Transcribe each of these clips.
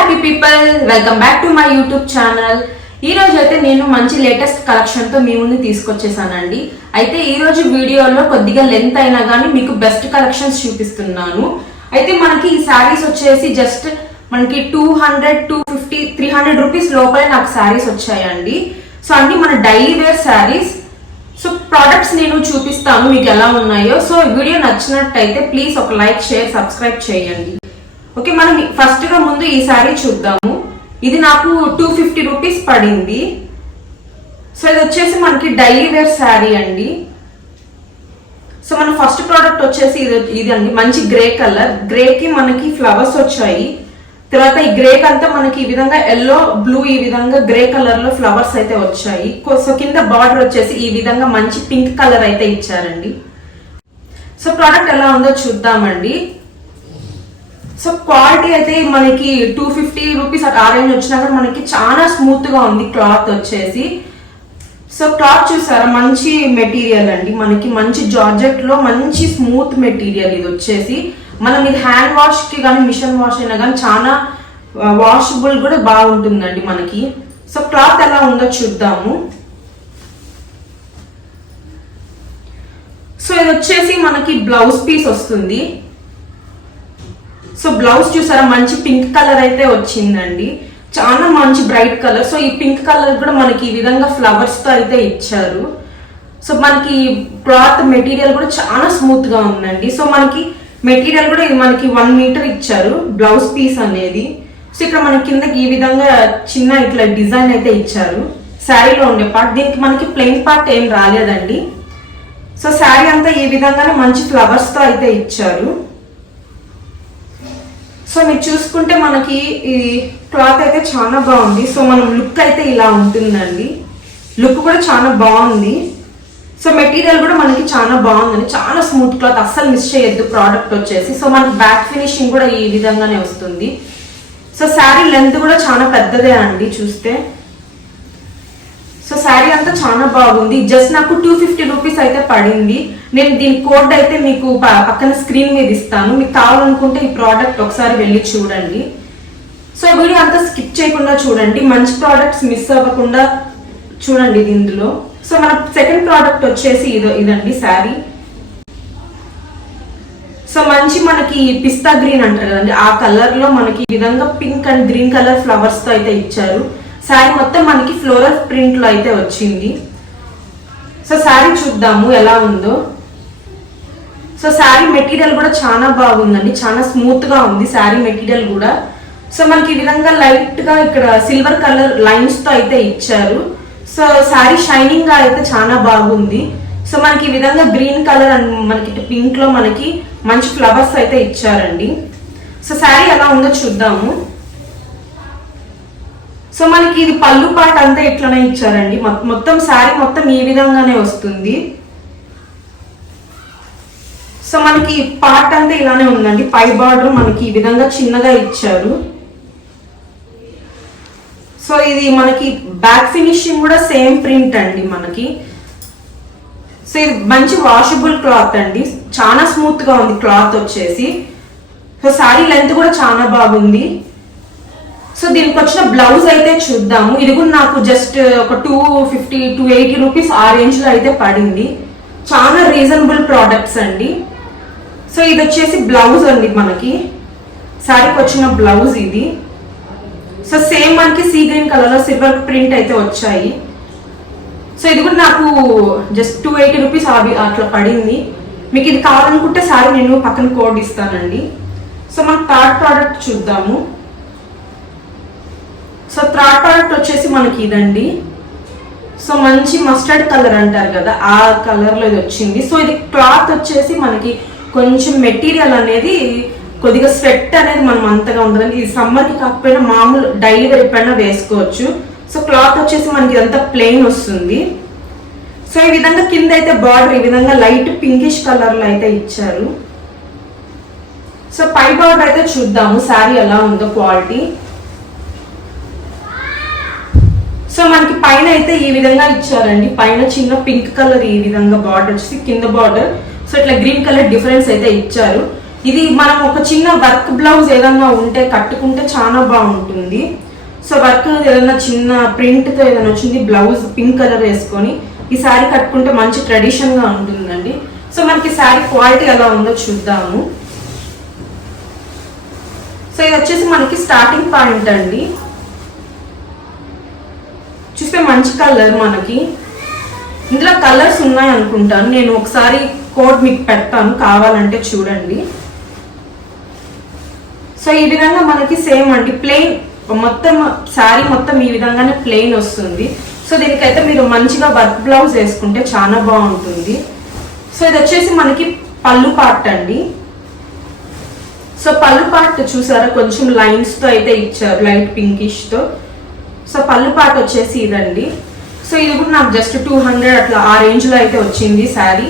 Happy people welcome back to my YouTube channel ఈ రోజు అయితే నేను మంచి లేటెస్ట్ కలెక్షన్తో మీ ముందు తీసుకొచ్చేసానండి. అయితే ఈ రోజు వీడియోలో కొద్దిగా లెంత్ అయినా కానీ మీకు బెస్ట్ కలెక్షన్స్ చూపిస్తున్నాను. అయితే మనకి ఈ శారీస్ వచ్చేసి జస్ట్ మనకి two hundred two fifty three hundred rupees లోపలే నాకు శారీస్ వచ్చాయండి. సో అన్ని మన daily wear saris so products నేను చూపిస్తాను మీకు ఎలా ఉన్నాయో. సో వీడియో నచ్చినట్టయితే ప్లీజ్ ఒక లైక్ షేర్ సబ్స్క్రైబ్ చేయండి. ఓకే మనం ఫస్ట్గా ముందు ఈ శారీ చూద్దాము. ఇది నాకు టూ ఫిఫ్టీ రూపీస్ పడింది. సో ఇది వచ్చేసి మనకి డైలీ వేర్ శారీ అండి. సో మన ఫస్ట్ ప్రోడక్ట్ వచ్చేసి ఇది ఇది అండి మంచి గ్రే కలర్ గ్రే కి మనకి ఫ్లవర్స్ వచ్చాయి. తర్వాత ఈ గ్రే అంతా మనకి ఈ విధంగా ఎల్లో బ్లూ ఈ విధంగా గ్రే కలర్లో ఫ్లవర్స్ అయితే వచ్చాయి. సో కింద బార్డర్ వచ్చేసి ఈ విధంగా మంచి పింక్ కలర్ అయితే ఇచ్చారండి. సో ప్రోడక్ట్ ఎలా ఉందో చూద్దామండి. సో క్వాలిటీ అయితే మనకి టూ ఫిఫ్టీ రూపీస్ ఆ ఆరేంజ్ వచ్చినా కూడా మనకి చాలా స్మూత్గా ఉంది క్లాత్ వచ్చేసి. సో క్లాత్ చూసారా? మంచి మెటీరియల్ అండి. మనకి మంచి జార్జెట్లో మంచి స్మూత్ మెటీరియల్ ఇది వచ్చేసి. మనం ఇది హ్యాండ్ వాష్కి కానీ మిషన్ వాష్ అయినా కానీ చాలా వాషబుల్ కూడా బాగుంటుందండి మనకి. సో క్లాత్ ఎలా ఉందో చూద్దాము. సో ఇది వచ్చేసి మనకి బ్లౌజ్ పీస్ వస్తుంది. సో బ్లౌజ్ చూసారా మంచి పింక్ కలర్ అయితే వచ్చిందండి. చాలా మంచి బ్రైట్ కలర్. సో ఈ పింక్ కలర్ కూడా మనకి ఈ విధంగా ఫ్లవర్స్తో అయితే ఇచ్చారు. సో మనకి క్లాత్ మెటీరియల్ కూడా చాలా స్మూత్గా ఉందండి. సో మనకి మెటీరియల్ కూడా ఇది మనకి వన్ మీటర్ ఇచ్చారు బ్లౌజ్ పీస్ అనేది. సో ఇక్కడ మన కిందకి ఈ విధంగా చిన్న ఇట్లా డిజైన్ అయితే ఇచ్చారు. శారీలో ఉండే పార్ట్ దీనికి మనకి ప్లెయిన్ పార్ట్ ఏం రాలేదండి. సో శారీ అంతా ఈ విధంగానే మంచి ఫ్లవర్స్తో అయితే ఇచ్చారు. సో మీరు చూసుకుంటే మనకి ఈ క్లాత్ అయితే చాలా బాగుంది. సో మనం లుక్ అయితే ఇలా ఉంటుందండి. లుక్ కూడా చాలా బాగుంది. సో మెటీరియల్ కూడా మనకి చాలా బాగుందండి. చాలా స్మూత్ క్లాత్. అస్సలు మిస్ చేయొద్దు ప్రోడక్ట్ వచ్చేసి. సో మనకి బ్యాక్ ఫినిషింగ్ కూడా ఈ విధంగానే వస్తుంది. సో శారీ లెంత్ కూడా చాలా పెద్దదే అండి చూస్తే. సో శారీ అంతా చాలా బాగుంది. జస్ట్ నాకు టూ ఫిఫ్టీ రూపీస్ అయితే పడింది. నేను దీని కోడ్ అయితే మీకు ప- పక్కన స్క్రీన్ మీద ఇస్తాను. మీకు కావాలనుకుంటే ఈ ప్రోడక్ట్ ఒకసారి వెళ్ళి చూడండి. సో ఈ వీడియో అంతా స్కిప్ చేయకుండా చూడండి. మంచి ప్రోడక్ట్స్ మిస్ అవ్వకుండా చూడండి ఇది ఇందులో. సో మన సెకండ్ ప్రోడక్ట్ వచ్చేసి ఇదో ఇదండి శారీ సో మంచి మనకి పిస్తా గ్రీన్ అంటారు కదండి. ఆ కలర్లో మనకి ఈ విధంగా పింక్ అండ్ గ్రీన్ కలర్ ఫ్లవర్స్తో అయితే ఇచ్చారు. శారీ మొత్తం మనకి ఫ్లోరల్ ప్రింట్లో అయితే వచ్చింది. సో శారీ చూద్దాము ఎలా ఉందో. సో శారీ మెటీరియల్ కూడా చాలా బాగుందండి. చాలా స్మూత్గా ఉంది శారీ మెటీరియల్ కూడా. సో మనకి ఈ విధంగా లైట్గా ఇక్కడ సిల్వర్ కలర్ లైన్స్తో అయితే ఇచ్చారు. సో శారీ షైనింగ్గా అయితే చాలా బాగుంది. సో మనకి ఈ విధంగా గ్రీన్ కలర్ అండ్ మనకి పింక్లో మనకి మంచి ఫ్లవర్స్ అయితే ఇచ్చారండి. సో శారీ ఎలా ఉందో చూద్దాము. సో మనకి ఇది పళ్ళు పాట అంతా ఇట్లనే ఇచ్చారండి. మొత్తం శారీ మొత్తం ఈ విధంగానే వస్తుంది. సో మనకి పార్ట్ అంతా ఇలానే ఉందండి. పై బార్డర్ మనకి ఈ విధంగా చిన్నగా ఇచ్చారు. సో ఇది మనకి బ్యాక్ ఫినిషింగ్ కూడా సేమ్ ప్రింట్ అండి మనకి. సో ఇది మంచి వాషబుల్ క్లాత్ అండి. చాలా స్మూత్గా ఉంది క్లాత్ వచ్చేసి. సో శారీ లెంత్ కూడా చాలా బాగుంది. సో దీనికి వచ్చిన బ్లౌజ్ అయితే చూద్దాము. ఇది కూడా నాకు జస్ట్ uh, ఒక two fifty two eighty rupees ఆ రేంజ్లో అయితే పడింది. చాలా రీజనబుల్ ప్రోడక్ట్స్ అండి. సో ఇది వచ్చేసి బ్లౌజ్ అండి మనకి. శారీకి వచ్చిన బ్లౌజ్ ఇది. సో సేమ్ మనకి సీ గ్రీన్ కలర్లో సిల్వర్ ప్రింట్ అయితే వచ్చాయి. సో ఇది కూడా నాకు జస్ట్ టూ ఎయిటీ రూపీస్ అవి అట్లా పడింది. మీకు ఇది కావాలనుకుంటే సారీ నేను పక్కన కోడ్ ఇస్తానండి. సో మనం థర్డ్ ప్రోడక్ట్ చూద్దాము. సో థర్డ్ ప్రోడక్ట్ వచ్చేసి మనకి ఇదండి. సో మంచి మస్టర్డ్ కలర్ అంటారు కదా ఆ కలర్లో ఇది వచ్చింది. సో ఇది క్లాత్ వచ్చేసి మనకి కొంచెం మెటీరియల్ అనేది కొద్దిగా స్వెట్ అనేది మనం అంతగా ఉండదండి. ఇది సమ్మర్కి కాకపోయినా మామూలు డైలీ వేర్ వేసుకోవచ్చు. సో క్లాత్ వచ్చేసి మనకి ఇదంతా ప్లెయిన్ వస్తుంది. సో ఈ విధంగా కింద అయితే బార్డర్ ఈ విధంగా లైట్ పింకిష్ కలర్లో అయితే ఇచ్చారు. సో పై బార్డర్ అయితే చూద్దాము శారీ ఎలా ఉందో క్వాలిటీ సో మనకి పైన అయితే ఈ విధంగా ఇచ్చారండి. పైన చిన్న పింక్ కలర్ ఈ విధంగా బార్డర్ వచ్చేసి కింద బార్డర్. సో ఇట్లా గ్రీన్ కలర్ డిఫరెన్స్ అయితే ఇచ్చారు. ఇది మనం ఒక చిన్న వర్క్ బ్లౌజ్ ఏదన్నా ఉంటే కట్టుకుంటే చాలా బాగుంటుంది. సో వర్క్ ఏదైనా చిన్న ప్రింట్తో ఏదైనా వచ్చింది బ్లౌజ్ పింక్ కలర్ వేసుకొని ఈ శారీ కట్టుకుంటే మంచి ట్రెడిషన్గా ఉంటుందండి. సో మనకి శారీ క్వాలిటీ ఎలా ఉందో చూద్దాము. సో ఇది వచ్చేసి మనకి స్టార్టింగ్ పాయింట్ అండి. చూస్తే మంచి కలర్ మనకి. ఇందులో కలర్స్ ఉన్నాయి అనుకుంటాను. నేను ఒకసారి కోడ్ మీకు పెడతాను. కావాలంటే చూడండి. సో ఈ విధంగా మనకి సేమ్ అండి. ప్లెయిన్ మొత్తం శారీ మొత్తం ఈ విధంగానే ప్లెయిన్ వస్తుంది. సో దీనికైతే మీరు మంచిగా వర్క్ బ్లౌజ్ వేసుకుంటే చాలా బాగుంటుంది. సో ఇది వచ్చేసి మనకి పళ్ళు పార్ట్ అండి. సో పళ్ళు పార్ట్ చూసారా? కొంచెం లైన్స్తో అయితే ఇచ్చారు. లైట్ పింకిష్తో. సో పళ్ళు పాట వచ్చేసి ఇదండి. సో ఇది కూడా నాకు జస్ట్ టూ హండ్రెడ్ అట్లా ఆ రేంజ్లో అయితే వచ్చింది శారీ.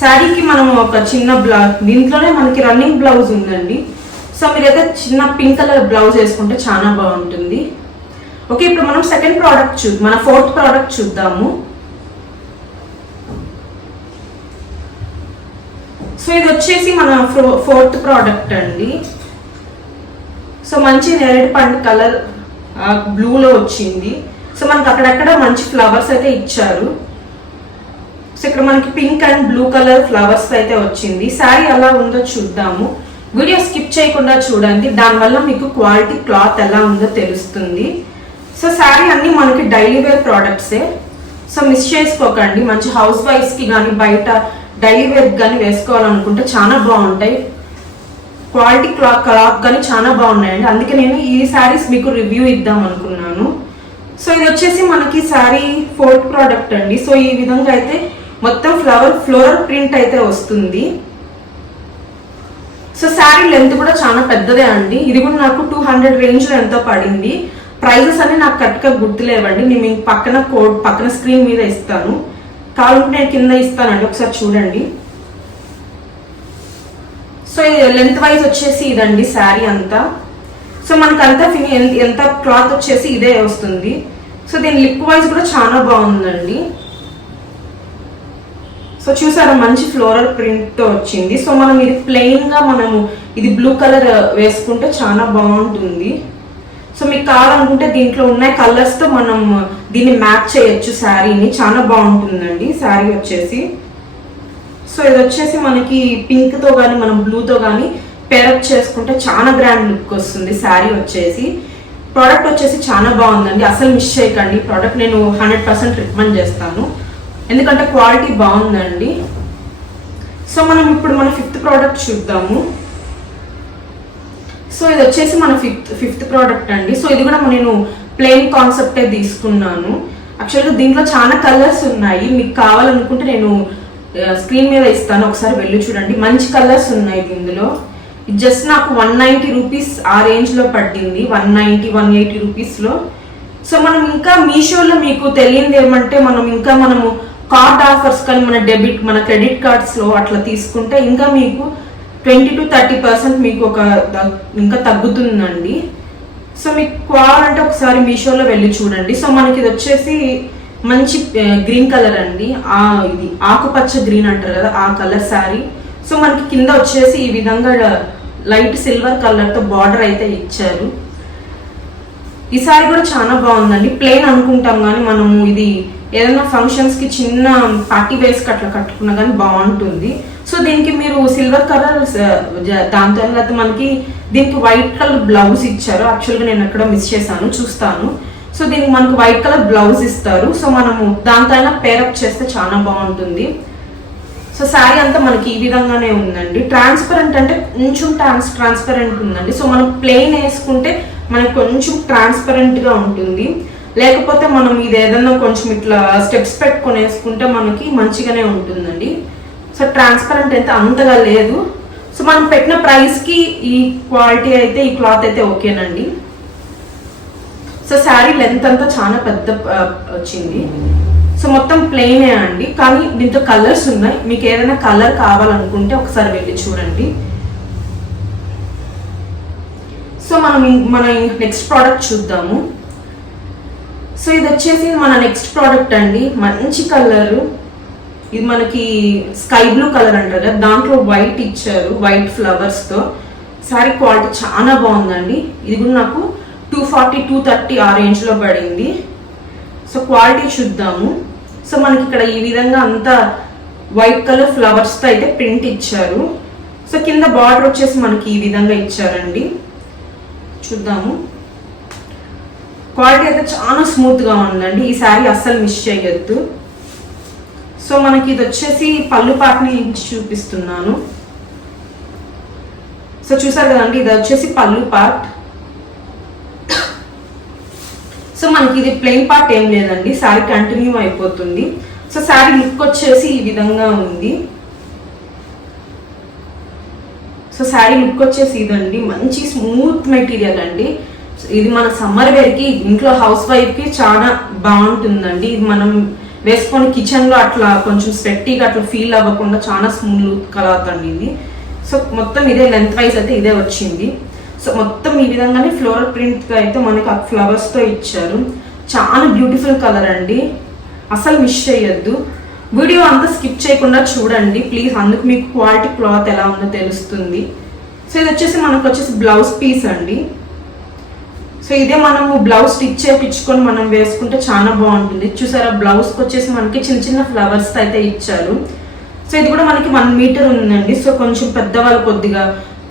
శారీకి మనం ఒక చిన్న బ్లౌజ్ దీంట్లోనే మనకి రన్నింగ్ బ్లౌజ్ ఉందండి. సో మీరైతే చిన్న పింక్ కలర్ బ్లౌజ్ వేసుకుంటే చాలా బాగుంటుంది. ఓకే ఇప్పుడు మనం సెకండ్ ప్రోడక్ట్ చూ మన ఫోర్త్ ప్రోడక్ట్ చూద్దాము. సో ఇది వచ్చేసి మన ఫోర్త్ ప్రోడక్ట్ అండి. సో మంచి నేరేడు పండు కలర్ బ్లూలో వచ్చింది. సో మనకి అక్కడక్కడ మంచి ఫ్లవర్స్ అయితే ఇచ్చారు. సో ఇక్కడ మనకి pink and blue colour flowers అయితే వచ్చింది. శారీ ఎలా ఉందో చూద్దాము. వీడియో స్కిప్ చేయకుండా చూడండి. దానివల్ల మీకు క్వాలిటీ క్లాత్ ఎలా ఉందో తెలుస్తుంది. సో శారీ అన్ని మనకి డైలీ వేర్ ప్రోడక్ట్సే సో మిస్ చేసుకోకండి. మంచి హౌస్ వైఫ్స్కి కానీ బయట డైలీ వేర్ కానీ వేసుకోవాలనుకుంటే చాలా బాగుంటాయి. క్వాలిటీ క్లాత్ క్లాత్ కానీ చాలా బాగున్నాయండి. అందుకే నేను ఈ శారీస్ మీకు రివ్యూ ఇద్దాం అనుకున్నాను. సో ఇది వచ్చేసి మనకి శారీ ఫోర్త్ ప్రోడక్ట్ అండి. సో ఈ విధంగా అయితే మొత్తం ఫ్లవర్ ఫ్లోరల్ ప్రింట్ అయితే వస్తుంది. సో శారీ లెంత్ కూడా చాలా పెద్దదే అండి. ఇది కూడా నాకు టూ హండ్రెడ్ రేంజ్లో ఎంతో పడింది. ప్రైజెస్ అన్ని నాకు కరెక్ట్గా గుర్తులేవండి. నేను మీకు పక్కన కోడ్ పక్కన స్క్రీన్ మీద ఇస్తాను. కావాలంటే నేను కింద ఇస్తానండి. ఒకసారి చూడండి. సో లెంత్ వైజ్ వచ్చేసి ఇదండి శారీ అంతా. సో మనకంతా అంతా ఫిని ఎంత- ఎంత క్లాత్ వచ్చేసి ఇదే వస్తుంది. సో దీని లిప్ వైజ్ కూడా చాలా బాగుందండి. సో చూసారా మంచి ఫ్లోరల్ ప్రింట్తో వచ్చింది. సో మనం ఇది ప్లెయిన్గా మనము ఇది బ్లూ కలర్ వేసుకుంటే చాలా బాగుంటుంది. సో మీకు కావాలనుకుంటే దీంట్లో ఉన్న కలర్స్తో మనం దీన్ని మ్యాచ్ చేయొచ్చు శారీని చాలా బాగుంటుందండి శారీ వచ్చేసి. సో ఇది వచ్చేసి మనకి పింక్తో కానీ మనం బ్లూతో కానీ పేరప్ చేసుకుంటే చాలా గ్రాండ్ లుక్ వస్తుంది. శారీ వచ్చేసి. ప్రోడక్ట్ వచ్చేసి చాలా బాగుందండి. అసలు మిస్ చేయకండి. ప్రోడక్ట్ నేను హండ్రెడ్ పర్సెంట్ రికమెండ్ చేస్తాను. ఎందుకంటే క్వాలిటీ బాగుందండి. సో మనం ఇప్పుడు మన ఫిఫ్త్ ప్రోడక్ట్ చూద్దాము. సో ఇది వచ్చేసి మన ఫిఫ్త్ ఫిఫ్త్ ప్రోడక్ట్ అండి. సో ఇది కూడా నేను ప్లెయిన్ కాన్సెప్టే తీసుకున్నాను. యాక్చువల్గా దీంట్లో చాలా కలర్స్ ఉన్నాయి. మీకు కావాలనుకుంటే నేను స్క్రీన్ మీద ఇస్తాను ఒకసారి వెళ్ళి చూడండి. మంచి కలర్స్ ఉన్నాయి ఇందులో. జస్ట్ నాకు వన్ నైంటీ రూపీస్ ఆ రేంజ్లో పడింది వన్ నైంటీ వన్ ఎయిటీ రూపీస్లో సో మనం ఇంకా మీషోలో మీకు తెలియంది ఏమంటే మనం ఇంకా మనము కార్డ్ ఆఫర్స్ కానీ మన డెబిట్ మన క్రెడిట్ కార్డ్స్లో అట్లా తీసుకుంటే ఇంకా మీకు ట్వంటీ టు థర్టీ పర్సెంట్ మీకు ఒక ఇంకా తగ్గుతుందండి. సో మీకు కావాలంటే ఒకసారి మీషోలో వెళ్ళి చూడండి. సో మనకి ఇది వచ్చేసి మంచి గ్రీన్ కలర్ అండి. ఆ ఇది ఆకుపచ్చ గ్రీన్ అంటారు కదా ఆ కలర్ శారీ. సో మనకి కింద వచ్చేసి ఈ విధంగా లైట్ సిల్వర్ కలర్తో బార్డర్ అయితే ఇచ్చారు. ఈ సారీ కూడా చాలా బాగుందండి. ప్లెయిన్ అనుకుంటాం కానీ మనము ఇది ఏదైనా ఫంక్షన్స్కి చిన్న పార్టీ వేస్ అట్లా కట్టుకున్నా కానీ బాగుంటుంది. సో దీనికి మీరు సిల్వర్ కలర్ దాని తర్వాత మనకి దీనికి వైట్ కలర్ బ్లౌజ్ ఇచ్చారు. యాక్చువల్గా నేను ఎక్కడో మిస్ చేశాను చూస్తాను. సో దీనికి మనకు వైట్ కలర్ బ్లౌజ్ ఇస్తారు. సో మనము దాంతో పేరప్ చేస్తే చాలా బాగుంటుంది. సో శారీ అంతా మనకి ఈ విధంగానే ఉందండి. ట్రాన్స్పరెంట్ అంటే కొంచెం ట్రాన్స్ ట్రాన్స్పరెంట్ ఉందండి. సో మనం ప్లెయిన్ వేసుకుంటే మనకి కొంచెం ట్రాన్స్పరెంట్గా ఉంటుంది. లేకపోతే మనం ఇది ఏదన్నా కొంచెం ఇట్లా స్టెప్స్ పెట్టుకొని వేసుకుంటే మనకి మంచిగానే ఉంటుందండి. సో ట్రాన్స్పరెంట్ అయితే అంతగా లేదు. సో మనం పెట్టిన ప్రైస్కి ఈ క్వాలిటీ అయితే ఈ క్లాత్ అయితే ఓకేనండి సో శారీ లెంత్ అంతా చాలా పెద్ద వచ్చింది. సో మొత్తం ప్లెయినే అండి. కానీ దీంతో కలర్స్ ఉన్నాయి. మీకు ఏదైనా కలర్ కావాలనుకుంటే ఒకసారి వెళ్ళి చూడండి. సో మనం మన నెక్స్ట్ ప్రోడక్ట్ చూద్దాము. సో ఇది వచ్చేసి మన నెక్స్ట్ ప్రోడక్ట్ అండి. మంచి కలరు ఇది మనకి స్కై బ్లూ కలర్ అంటారు కదా. దాంట్లో వైట్ ఇచ్చారు. వైట్ ఫ్లవర్స్తో శారీ క్వాలిటీ చాలా బాగుందండి. ఇది కూడా నాకు టూ ఫార్టీ టూ థర్టీ ఆ రేంజ్లో పడింది. సో క్వాలిటీ చూద్దాము. సో మనకి ఇక్కడ ఈ విధంగా అంతా వైట్ కలర్ ఫ్లవర్స్తో అయితే ప్రింట్ ఇచ్చారు. సో కింద బార్డర్ వచ్చేసి మనకి ఈ విధంగా ఇచ్చారండి. చూద్దాము. క్వాలిటీ అయితే చాలా స్మూత్గా ఉందండి. ఈ శారీ అస్సలు మిస్ చేయొద్దు. సో మనకి ఇది వచ్చేసి పళ్ళు పాటని చూపిస్తున్నాను. సో చూసారు కదండి ఇది వచ్చేసి పళ్ళు పార్ట్ సో మనకి ఇది ప్లెయిన్ పార్ట్ ఏం లేదండి. శారీ కంటిన్యూ అయిపోతుంది. సో శారీ లుక్ వచ్చేసి ఈ విధంగా ఉంది. సో శారీ లుక్ వచ్చేసి ఇదండి. మంచి స్మూత్ మెటీరియల్ అండి. ఇది మన సమ్మర్ వేర్కి ఇంట్లో హౌస్ వైఫ్కి చాలా బాగుంటుందండి. ఇది మనం వేసుకొని కిచెన్లో అట్లా కొంచెం స్వెట్టీగా అట్లా ఫీల్ అవ్వకుండా చాలా స్మూత్ కలర్ అండి ఇది. సో మొత్తం ఇదే లెంత్ వైజ్ అయితే ఇదే వచ్చింది. సో మొత్తం ఈ విధంగానే ఫ్లోరల్ ప్రింట్గా అయితే మనకి ఆ ఫ్లవర్స్తో ఇచ్చారు. చాలా బ్యూటిఫుల్ కలర్ అండి. అసలు మిస్ చేయొద్దు. వీడియో అంతా స్కిప్ చేయకుండా చూడండి. ప్లీజ్ అందుకు మీకు క్వాలిటీ క్లాత్ ఎలా ఉందో తెలుస్తుంది. సో ఇది వచ్చేసి మనకు వచ్చేసి బ్లౌజ్ పీస్ అండి. సో ఇదే మనము బ్లౌజ్ స్టిచ్ చేయించుకొని మనం వేసుకుంటే చాలా బాగుంటుంది. చూసారా? బ్లౌజ్కి వచ్చేసి మనకి చిన్న చిన్న ఫ్లవర్స్ అయితే ఇచ్చారు. సో ఇది కూడా మనకి వన్ మీటర్ ఉందండి. సో కొంచెం పెద్దవాళ్ళు కొద్దిగా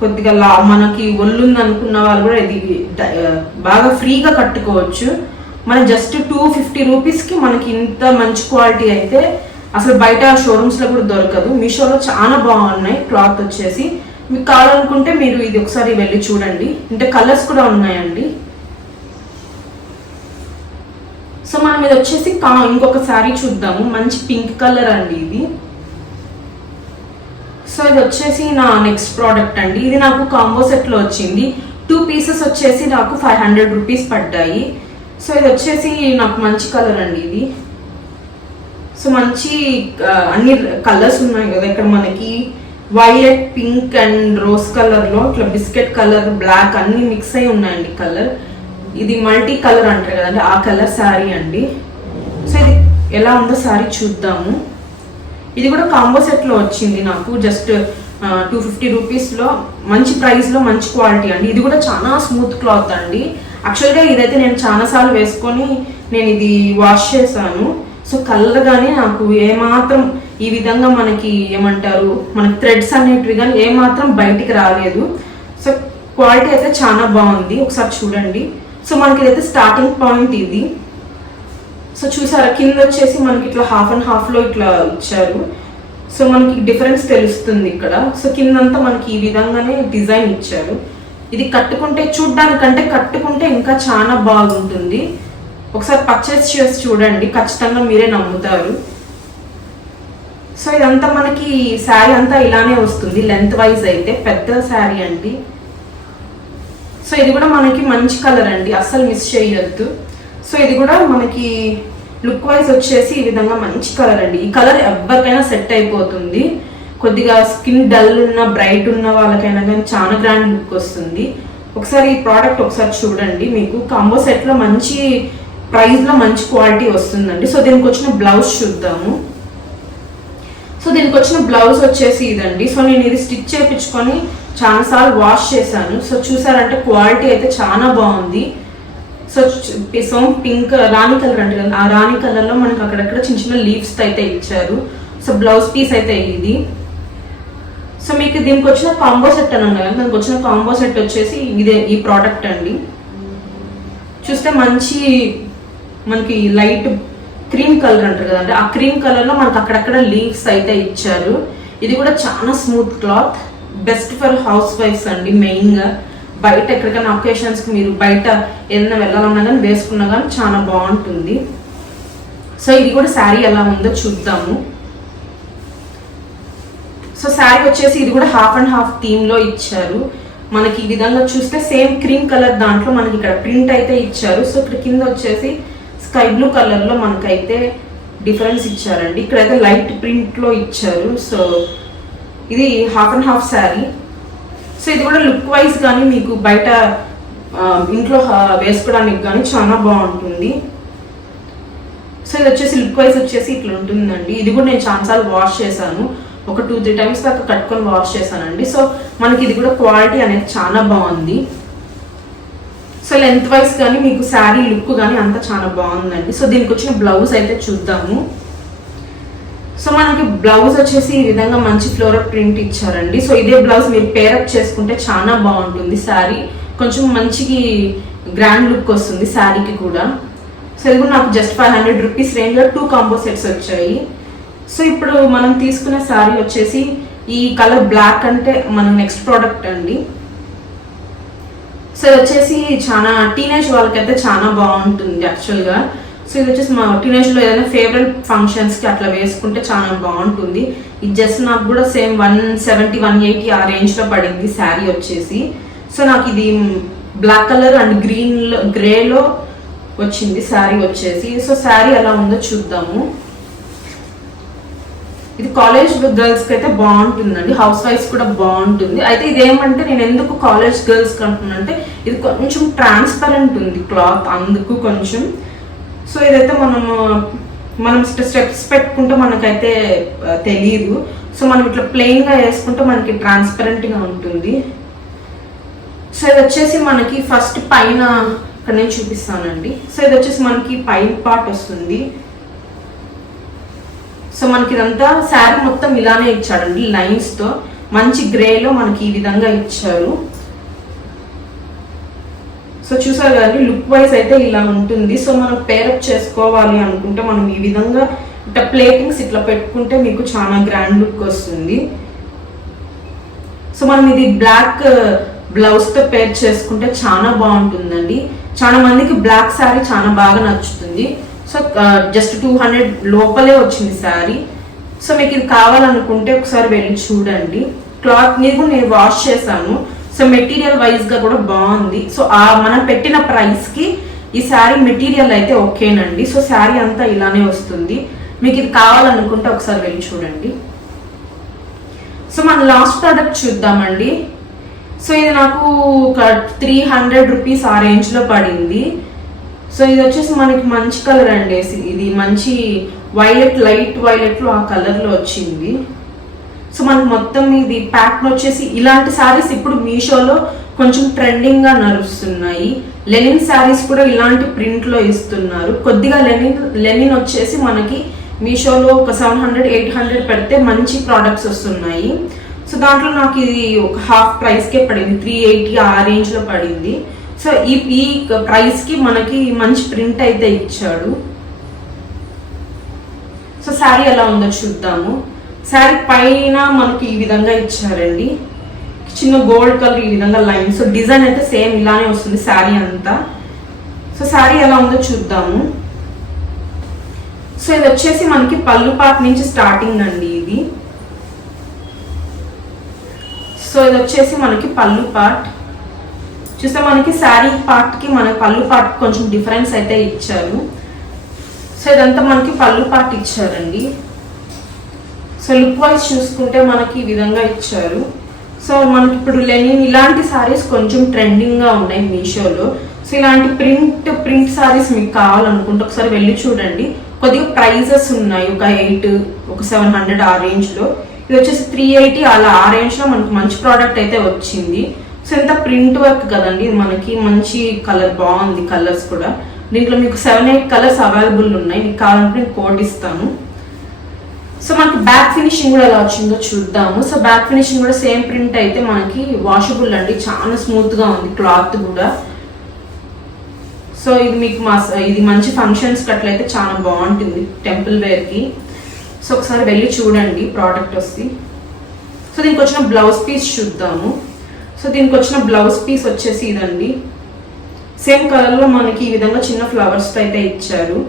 కొద్దిగా లా మనకి ఒళ్ళుంది అనుకున్న వాళ్ళు కూడా ఇది బాగా ఫ్రీగా కట్టుకోవచ్చు. మన జస్ట్ టూ ఫిఫ్టీ రూపీస్కి మనకి ఇంత మంచి క్వాలిటీ అయితే అసలు బయట షోరూమ్స్లో కూడా దొరకదు. మీషోలో చాలా బాగున్నాయి క్లాత్ వచ్చేసి. మీకు కావాలనుకుంటే మీరు ఇది ఒకసారి వెళ్ళి చూడండి. అంటే కలర్స్ కూడా ఉన్నాయండి. సో మనం ఇది వచ్చేసి కా ఇంకొక శారీ చూద్దాము. మంచి పింక్ కలర్ అండి ఇది. సో ఇది వచ్చేసి నా నెక్స్ట్ ప్రోడక్ట్ అండి. ఇది నాకు కాంబో సెట్లో వచ్చింది. టూ పీసెస్ వచ్చేసి నాకు ఫైవ్ హండ్రెడ్ రూపీస్ పడ్డాయి. సో ఇది వచ్చేసి నాకు మంచి కలర్ అండి ఇది. సో మంచి అన్ని కలర్స్ ఉన్నాయి కదా. ఇక్కడ మనకి వైలెట్ పింక్ అండ్ రోజ్ కలర్లో ఇట్లా బిస్కెట్ కలర్ బ్లాక్ అన్ని మిక్స్ అయి ఉన్నాయండి కలర్ ఇది మల్టీ కలర్ అంటారు కదండి. ఆ కలర్ శారీ అండి. సో ఇది ఎలా ఉందో శారీ చూద్దాము. ఇది కూడా కాంబో సెట్లో వచ్చింది నాకు. జస్ట్ టూ ఫిఫ్టీ రూపీస్లో మంచి ప్రైస్లో మంచి క్వాలిటీ అండి. ఇది కూడా చాలా స్మూత్ క్లాత్ అండి. యాక్చువల్గా ఇదైతే నేను చాలా సార్లు వేసుకొని నేను ఇది వాష్ చేశాను. సో కలర్ నాకు ఏమాత్రం ఈ విధంగా మనకి ఏమంటారు మనకి థ్రెడ్స్ అనేటివి కానీ ఏమాత్రం బయటికి రాలేదు. సో క్వాలిటీ అయితే చాలా బాగుంది. ఒకసారి చూడండి. సో మనకి ఇదైతే స్టార్టింగ్ పాయింట్ ఇది. సో చూసారా కింద వచ్చేసి మనకి ఇట్లా హాఫ్ అండ్ హాఫ్లో ఇట్లా ఇచ్చారు. సో మనకి డిఫరెన్స్ తెలుస్తుంది ఇక్కడ. సో కిందంతా మనకి ఈ విధంగానే డిజైన్ ఇచ్చారు. ఇది కట్టుకుంటే చూడ్డానికంటే కట్టుకుంటే ఇంకా చాలా బాగుంటుంది. ఒకసారి పర్చేస్ చేసి చూడండి ఖచ్చితంగా మీరే నమ్ముతారు. సో ఇదంతా మనకి శారీ అంతా ఇలానే వస్తుంది లెంత్ వైజ్ అయితే. పెద్ద శారీ అండి. సో ఇది కూడా మనకి మంచి కలర్ అండి అస్సలు మిస్ చేయొద్దు. సో ఇది కూడా మనకి లుక్ వైజ్ వచ్చేసి ఈ విధంగా మంచి కలర్ అండి. ఈ కలర్ ఎవరికైనా సెట్ అయిపోతుంది. కొద్దిగా స్కిన్ డల్ ఉన్న బ్రైట్ ఉన్న వాళ్ళకైనా కానీ చాలా గ్రాండ్ లుక్ వస్తుంది. ఒకసారి ఈ ప్రోడక్ట్ ఒకసారి చూడండి. మీకు కాంబో సెట్లో మంచి ప్రైస్లో మంచి క్వాలిటీ వస్తుందండి. సో దీనికి వచ్చిన బ్లౌజ్ చూద్దాము. సో దీనికి వచ్చిన బ్లౌజ్ వచ్చేసి ఇదండి. సో నేను ఇది స్టిచ్ చేయించుకొని చాలా సార్లు వాష్ చేశాను. సో చూసారంటే క్వాలిటీ అయితే చాలా బాగుంది. సో సో పింక్ uh, రాణి కలర్ అంటే కదా ఆ రాణి కలర్లో మనకి అక్కడక్కడ చిన్న చిన్న లీవ్స్ అయితే ఇచ్చారు. సో బ్లౌజ్ పీస్ అయితే ఇది. సో మీకు దీనికి వచ్చిన కాంబో సెట్ అని కదా దానికి వచ్చిన కాంబో సెట్ వచ్చేసి ఇదే ఈ ప్రోడక్ట్ అండి. చూస్తే మంచి మనకి లైట్ క్రీమ్ కలర్ అంటారు కదండి ఆ క్రీమ్ కలర్లో మనకి అక్కడక్కడ లీవ్స్ అయితే ఇచ్చారు. ఇది కూడా చాలా smooth cloth best for house wives అండి మెయిన్గా. బయట ఎక్కడికైనా అకేషన్స్కి మీరు బయట ఏదైనా వెళ్ళాలన్నా కానీ వేసుకున్నా కానీ చాలా బాగుంటుంది. సో ఇది కూడా శారీ ఎలా ఉందో చూద్దాము. సో శారీ వచ్చేసి ఇది కూడా హాఫ్ అండ్ హాఫ్ థీమ్లో ఇచ్చారు. మనకి ఈ విధంగా చూస్తే సేమ్ క్రీమ్ కలర్ దాంట్లో మనకి ఇక్కడ ప్రింట్ అయితే ఇచ్చారు. సో ఇక్కడ కింద వచ్చేసి స్కై బ్లూ కలర్లో మనకైతే డిఫరెన్స్ ఇచ్చారండి. ఇక్కడైతే లైట్ ప్రింట్లో ఇచ్చారు. సో ఇది half and half sari. So ఇది కూడా లుక్ వైజ్ కానీ మీకు బయట ఇంట్లో వేసుకోవడానికి కానీ చాలా బాగుంటుంది. సో ఇది వచ్చేసి లుక్ వైజ్ వచ్చేసి ఇట్లా ఉంటుందండి. ఇది కూడా నేను చాలాసార్లు వాష్ చేశాను. ఒక టూ త్రీ టైమ్స్ దాకా కట్టుకొని వాష్ చేశానండి. సో మనకి ఇది కూడా క్వాలిటీ అనేది చాలా బాగుంది. సో లెంత్ వైజ్ కానీ మీకు శారీ లుక్ కానీ అంతా చాలా బాగుందండి. సో దీనికి వచ్చిన బ్లౌజ్ అయితే చూద్దాము. సో మనకి బ్లౌజ్ వచ్చేసి ఈ విధంగా మంచి ఫ్లోరల్ ప్రింట్ ఇచ్చారండి. సో ఇదే బ్లౌజ్ మీరు పేరప్ చేసుకుంటే చాలా బాగుంటుంది. శారీ కొంచెం మంచికి గ్రాండ్ లుక్ వస్తుంది శారీకి కూడా. సో ఇది కూడా నాకు జస్ట్ ఫైవ్ హండ్రెడ్ రూపీస్ రేంజ్లో టూ కాంబో సెట్స్ వచ్చాయి. సో ఇప్పుడు మనం తీసుకున్న శారీ వచ్చేసి ఈ కలర్ బ్లాక్ అంటే మన నెక్స్ట్ ప్రోడక్ట్ అండి. సో వచ్చేసి చాలా టీనేజ్ వాళ్ళకైతే చాలా బాగుంటుంది యాక్చువల్గా సో ఇది వచ్చేసి మా టీనేజ్లో ఏదైనా ఫేవరెట్ ఫంక్షన్స్కి అట్లా వేసుకుంటే చాలా బాగుంటుంది. ఇది జస్ట్ నాకు కూడా same one seventy one eighty ఆ రేంజ్లో పడింది శారీ వచ్చేసి. సో నాకు ఇది బ్లాక్ కలర్ అండ్ గ్రీన్లో గ్రేలో వచ్చింది శారీ వచ్చేసి. సో శారీ ఎలా ఉందో చూద్దాము. ఇది కాలేజ్ గర్ల్స్కి అయితే బాగుంటుందండి. హౌస్ వైఫ్స్ కూడా బాగుంటుంది. అయితే ఇది ఏమంటే నేను ఎందుకు కాలేజ్ గర్ల్స్కి అంటున్నానంటే ఇది కొంచెం ట్రాన్స్పరెంట్ ఉంది క్లాత్ అందుకు కొంచెం సో ఇదైతే మనము మనం స్టెప్స్ పెట్టుకుంటే మనకైతే తెలియదు సో మనం ఇట్లా ప్లెయిన్గా వేసుకుంటే మనకి ట్రాన్స్పరెంట్గా ఉంటుంది. సో ఇది వచ్చేసి మనకి ఫస్ట్ పైన ఇక్కడ నేను చూపిస్తానండి. సో ఇది వచ్చేసి మనకి పైన పార్ట్ వస్తుంది. సో మనకి ఇదంతా శారీ మొత్తం ఇలానే ఇచ్చాడండి లైన్స్తో. మంచి గ్రేలో మనకి ఈ విధంగా ఇచ్చారు. సో చూసారు కానీ లుక్ వైజ్ అయితే ఇలా ఉంటుంది. సో మనం పేరప్ చేసుకోవాలి అనుకుంటే మనం ఈ విధంగా ఇట్లా ప్లేటింగ్స్ ఇట్లా పెట్టుకుంటే మీకు చాలా గ్రాండ్ లుక్ వస్తుంది. సో మనం ఇది బ్లాక్ బ్లౌజ్ uh, తో పేర్ చేసుకుంటే చాలా బాగుంటుందండి. చాలా మందికి బ్లాక్ శారీ చాలా బాగా నచ్చుతుంది. సో జస్ట్ టూ హండ్రెడ్ లోపలే వచ్చింది శారీ సో మీకు ఇది కావాలనుకుంటే ఒకసారి వెళ్ళి చూడండి. క్లాత్ మీద నేను వాష్ చేశాను. సో మెటీరియల్ వైజ్గా కూడా బాగుంది. సో ఆ మనం పెట్టిన ప్రైస్కి ఈ శారీ మెటీరియల్ అయితే ఓకేనండి. సో శారీ అంతా ఇలానే వస్తుంది. మీకు ఇది కావాలనుకుంటే ఒకసారి వెళ్ళి చూడండి. సో మన లాస్ట్ ప్రోడక్ట్ చూద్దామండి. సో ఇది నాకు ఒక త్రీ హండ్రెడ్ రూపీస్ ఆ రేంజ్లో పడింది. సో ఇది వచ్చేసి మనకి మంచి కలర్ అండి. ఇది మంచి వైలెట్ లైట్ వైలెట్లో ఆ కలర్లో వచ్చింది. సో మనకు మొత్తం ఇది ప్యాటర్న్ వచ్చేసి ఇలాంటి శారీస్ ఇప్పుడు మీషోలో కొంచెం ట్రెండింగ్గా నడుస్తున్నాయి. లెనిన్ శారీస్ కూడా ఇలాంటి ప్రింట్లో ఇస్తున్నారు. కొద్దిగా లెనిన్ లెనిన్ వచ్చేసి మనకి మీషోలో ఒక సెవెన్ హండ్రెడ్ ఎయిట్ హండ్రెడ్ పెడితే మంచి ప్రోడక్ట్స్ వస్తున్నాయి. సో దాంట్లో నాకు ఇది ఒక హాఫ్ ప్రైస్కే పడింది. త్రీ ఎయిటీ ఆ రేంజ్లో పడింది. సో ఈ ఈ ప్రైస్కి మనకి మంచి ప్రింట్ అయితే ఇచ్చాడు. సో శారీ ఎలా ఉందో చూద్దాము. శారీ పైన మనకి ఈ విధంగా ఇచ్చారండి. చిన్న గోల్డ్ కలర్ ఈ విధంగా లైన్ సో డిజైన్ అయితే సేమ్ ఇలానే వస్తుంది శారీ అంతా. సో శారీ ఎలా ఉందో చూద్దాము. సో ఇది వచ్చేసి మనకి పళ్ళు పాట నుంచి స్టార్టింగ్ అండి ఇది. సో ఇది వచ్చేసి మనకి పళ్ళు పార్ట్. చూస్తే మనకి శారీ పార్ట్కి మన పళ్ళు పార్ట్ కొంచెం డిఫరెన్స్ అయితే ఇచ్చారు. సో ఇదంతా మనకి పళ్ళు పార్ట్ ఇచ్చారండి. సో లుక్ వైజ్ చూసుకుంటే మనకి ఈ విధంగా ఇచ్చారు. సో మనకి ఇప్పుడు లెనిన్ ఇలాంటి సారీస్ కొంచెం ట్రెండింగ్గా ఉన్నాయి మీషోలో. సో ఇలాంటి ప్రింట్ ప్రింట్ సారీస్ మీకు కావాలనుకుంటే ఒకసారి వెళ్ళి చూడండి. కొద్దిగా ప్రైజెస్ ఉన్నాయి. ఒక ఎయిట్ ఒక సెవెన్ హండ్రెడ్ ఆ రేంజ్లో ఇది వచ్చేసి త్రీ ఎయిటీ అలా ఆ రేంజ్లో మనకు మంచి ప్రోడక్ట్ అయితే వచ్చింది. సో ఇంత ప్రింట్ వర్క్ కదండి. మనకి మంచి కలర్ బాగుంది కలర్స్ కూడా. దీంట్లో మీకు సెవెన్ ఎయిట్ కలర్స్ అవైలబుల్ ఉన్నాయి. మీకు కావాలంటే నేను కోడ్ ఇస్తాను. సో మనకి బ్యాక్ ఫినిషింగ్ కూడా ఎలా వచ్చిందో చూద్దాము. సో బ్యాక్ ఫినిషింగ్ కూడా సేమ్ ప్రింట్ అయితే మనకి వాషబుల్ అండి. చాలా స్మూత్గా ఉంది క్లాత్ కూడా. సో ఇది మీకు మా ఇది మంచి ఫంక్షన్స్ అట్లయితే చాలా బాగుంటుంది టెంపుల్ వేర్కి సో ఒకసారి వెళ్ళి చూడండి ప్రోడక్ట్ వస్తే. సో దీనికి వచ్చిన బ్లౌజ్ పీస్ చూద్దాము. సో దీనికి వచ్చిన బ్లౌజ్ పీస్ వచ్చేసి ఇదండి. సేమ్ కలర్లో మనకి ఈ విధంగా చిన్న ఫ్లవర్స్ అయితే ఇచ్చారు.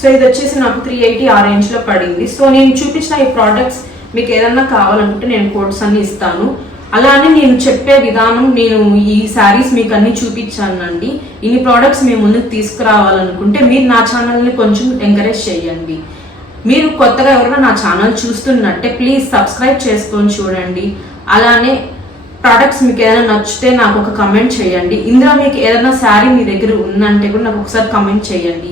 సో ఇది వచ్చేసి నాకు త్రీ ఎయిటీ ఆ రేంజ్లో పడింది. సో నేను చూపించిన ఈ ప్రోడక్ట్స్ మీకు ఏదన్నా కావాలనుకుంటే నేను కోడ్స్ అన్ని ఇస్తాను. అలానే నేను చెప్పే విధానం నేను ఈ శారీస్ మీకు అన్ని చూపించానండి. ఇన్ని ప్రోడక్ట్స్ మీ ముందుకు తీసుకురావాలనుకుంటే మీరు నా ఛానల్ని కొంచెం ఎంకరేజ్ చేయండి. మీరు కొత్తగా ఎవరైనా నా ఛానల్ చూస్తున్నట్టే ప్లీజ్ సబ్స్క్రైబ్ చేసుకొని చూడండి. అలానే ప్రోడక్ట్స్ మీకు ఏదైనా నచ్చితే నాకు ఒక కమెంట్ చేయండి. ఇందులో మీకు ఏదైనా శారీ మీ దగ్గర ఉందంటే కూడా నాకు ఒకసారి కమెంట్ చేయండి.